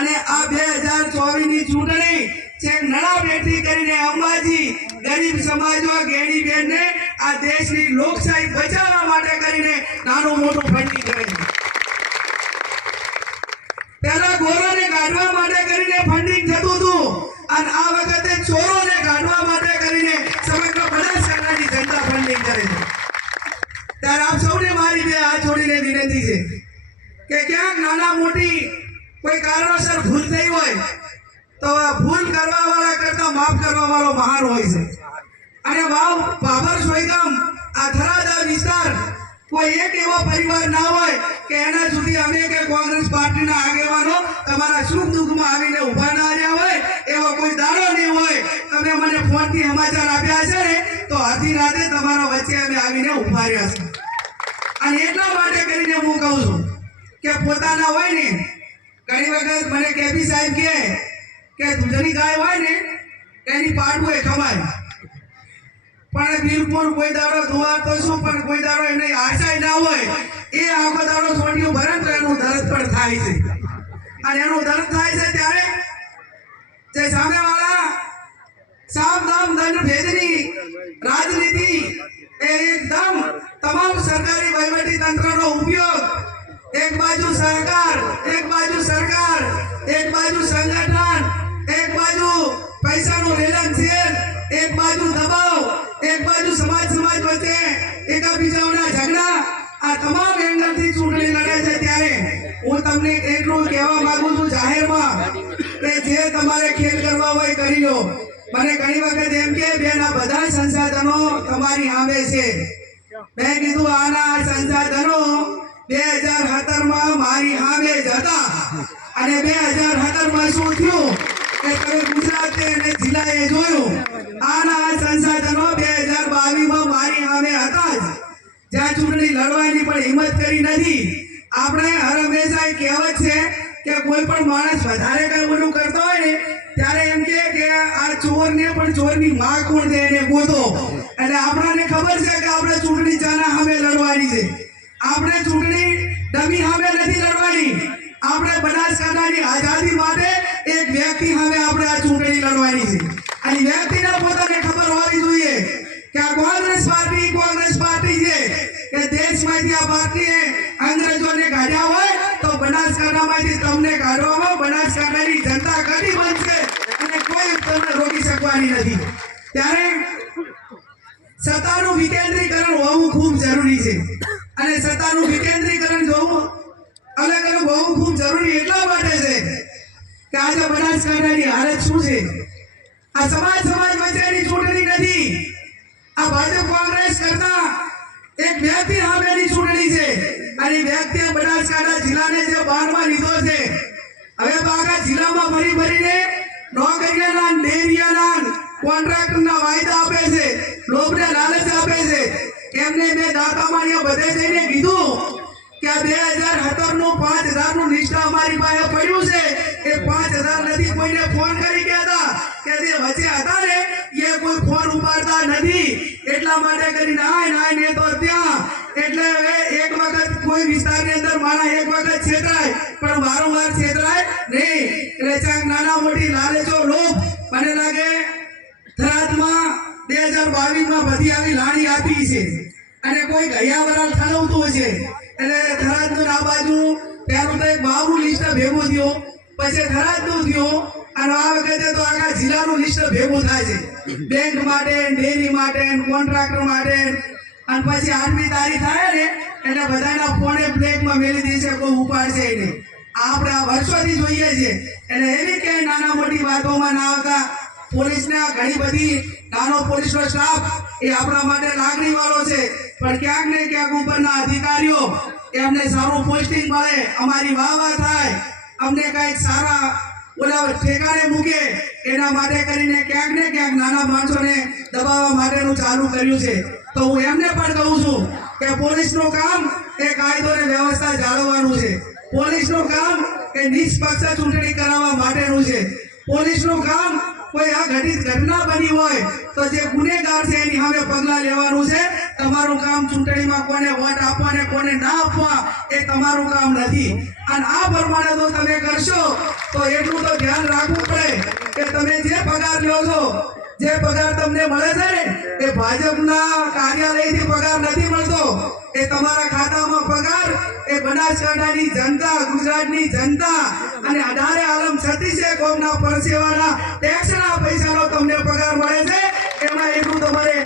અને આ 2024 ની ચૂંટણી છે નળાબેઠી કરીને અંબાજી ગરીબ સમાજમાં ગેડી બેનને આ દેશની લોકશાહી બચાવવા માટે કરીને નાનું મોટું ફંડિંગ કરે છે। પહેલા ગોરોને કાઢવા માટે કરીને ફંડિંગ થતું હતું અને આ વખતે ચોરોને કાઢવા માટે કરીને સમગ્ર બનાસકાંઠાની જનતા ફંડિંગ કરે છે। ત્યારે આપ સૌને મારી બે હાથ જોડીને વિનંતી છે કે ક્યાંક નાના મોટી કોઈ કારણોસર ભૂલ થઈ હોય તો ભૂલ કરવા વાળા કરતા માફ કરવા વાળો મહાન હોય છે। અને બાબર સોયગામ આ થરાદા વિસ્તાર કોઈ એક એવો પરિવાર ના હોય કે એના સુધી અમે કે કોંગ્રેસ પાર્ટીના આગેવાનો તમારા સુખ દુઃખમાં આવીને ઊભા ના રહ્યા હોય એવો કોઈ દાડો નહીં હોય। તમે મને ફોનથી સમાચાર આપ્યા છે ને તો આધી રાતે તમારા વચ્ચે અમે આવીને ઊભા રહ્યા છે। અને એટલા માટે કરીને હું કહું છું કે પોતાના હોય ને ઘણી વખત મને કેપી સાહેબ કે દૂધની ગાય હોય ને એની પાડવું એ કમાય પણ બિલકુલ કોઈ દાડો ધોવાતો શું પણ કોઈ દાડો એને આશા ના હોય એ આખો દાડો સોટિયું ભરે તો એનું દર્દ પણ થાય છે। અને એનું દર્દ થાય છે ત્યારે જે સામેવાળા સામ દામ દંડ ભેદની રાજનીતિ એ એકદમ તમામ સરકારી વહીવટી તંત્રનો ઉપયોગ એક બાજુ સરકાર એક બાજુ સંગઠન એક બાજુ પૈસાનું લેલન છેલ એક બાજુ દબાવ એક બાજુ સમાજ વચ્ચે એકબીજાના ઝઘડા આ તમામ એંગલથી ચૂંટણી લડે છે। ત્યારે હું તમને એટલું કહેવા માંગુ છું જાહેરમાં કે જે તમારે ખેલ કરવા હોય કરી લો। મને ઘણી વખત એમ કે બેન આ બધા સંસાધનો તમારી સામે છે। મેં કીધું આના સંસાધનો 2017 માં મારી સામે જ હતા અને 2017 માં શું થયું કે તમે ગુજરાતે અને જિલ્લાએ જોયું। આના સંસાધનો 2022 માં મારી સામે હતા જ જ્યાં ચૂંટણી લડવાની પણ હિંમત કરી નથી। આપણે હર હંમેશા કહેવત છે કે કોઈ પણ માણસ વધારે કઈ બધું કરતો હોય ને ત્યારે એમ કે આ ચોરને પણ ચોરની માં કોણ છે એને ગોતો। એટલે આપણને ખબર છે કે આપણે ચૂંટણી ચાના સામે લડવાની છે। આપણે ચૂંટણી ડમી સામે નથી લડવાની। આપણે બનાસકાંઠાની આઝાદી માટે એક વ્યક્તિ સામે આપણે આ ચૂંટણી લડવાની છે। અને વ્યક્તિને પોતાને ખબર હોવી જોઈએ કે આ કોંગ્રેસ પાર્ટી છે કે દેશમાંથી આ પાર્ટીએ અંગ્રેજોને કાઢ્યા હોય તો બનાસકાંઠામાંથી તમને કાઢવામાં બનાસકાંઠાની જનતા કદી બનશે અને કોઈ તમને રોકી શકવાની નથી। ત્યારે સત્તાનું વિકેન્દ્રીકરણ હોવું ખૂબ જરૂરી છે અને સત્તાનું વિકેન્દ્રીકરણ જોવું અલગ હોવું ખૂબ જરૂરી એટલા માટે છે કે આજે બનાસકાંઠાની હાલત શું છે। આ સમાજ વચ્ચેની ચૂંટણી નથી। આ ભાજપ કોંગ્રેસ કરતા એક વ્યક્તિ સામેની ચૂંટણી છે અને વ્યક્તિએ બનાસકાંઠા જિલ્લાને જે બારમાં લીધો છે હવે આખા જિલ્લામાં ફરીને નોકરીઓના ડેરીઓના કોન્ટ્રાક્ટરના વાયદા આપે છે લોભને લાલચ આપે છે। એમને મેં દાતામાણીઓ બધે જઈને કીધું કે આ 2017 નું 5000 નું લિસ્ટ અમારી પાસે પડ્યું છે એ 5000 નથી કોઈને ફોન કરી કહેતા કે જે વચ્ચે હતા ને એ કોઈ ફોન ઉપાડતા નથી। એટલા માટે કરીને આય ને તો ત્યાં એટલે હવે એક વખત કોઈ વિસ્તારની અંદર માણસ એક વખત છેતરાય પણ વારંવાર છેતરાય નહીં। એટલે ચાક નાના મોટી લાલચો લોભ મને લાગે થરાદમાં 2022 માં બધી આવી લાણી આપી છે અને કોઈ ગયા વરાળ ઠાલવતું હશે એટલે થરાદનું આ બાજુ પહેલું તો એક બાવનું લિસ્ટ ભેગું થયું પછી થરાદનું થયું અને આ વખતે તો આખા જિલ્લાનું લિસ્ટ ભેગું થાય છે બેંક માટે ડેરી માટે કોન્ટ્રાક્ટર માટે અને પછી 8મી તારીખ થાય ને એટલે બધાના ફોને બ્લેકમાં મેલી દેશે કોઈ ઉપાડશે નહીં। આપણે આ વર્ષોથી જોઈએ છે એટલે એવી ક્યાંય નાના મોટી વાતોમાં ના આવતા। પોલીસને ઘણી બધી નાનો પોલીસનો સ્ટાફ એ આપણા માટે લાગણી વાળો છે પણ ક્યાંક ને ક્યાંક ઉપરના અધિકારીઓ એમને સારું પોસ્ટિંગ મળે અમારી વાહ થાય અમને કઈક સારા ઓલા ઠેકાણે મૂકે એના માટે કરીને ક્યાંક ને ક્યાંક નાના માણસોને દબાવવા માટેનું ચાલુ કર્યું છે। તો હું એમને પણ કહું છું કે પોલીસનું કામ એ કાયદો અને વ્યવસ્થા જાળવવાનું છે। પોલીસનું કામ એ નિષ્પક્ષ ચૂંટણી કરાવવા માટેનું છે। પોલીસનું કામ કોઈ આ ઘટના બની હોય તો જે ગુનેગાર છે એની સામે પગલાં લેવાનું છે। તમારું કામ ચૂંટણીમાં કોને વોટ આપવા ને કોને ના આપવા એ તમારું કામ નથી અને આ પ્રમાણે તો તમે કરશો તો એટલું તો ધ્યાન રાખવું પડે કે તમે જે પગાર લ્યો છો, જે પગાર તમને મળે છે ને એ ભાજપના કાર્યાલયથી પગાર નથી મળતો. એ તમારા ખાતામાં પગાર એ બનાસકાંઠાની જનતા, ગુજરાતની જનતા અને 18 આલમ 36 કોમના પરસેવાના ટેક્સના પૈસાનો તમને પગાર મળે છે. એમાં એટલું તમારે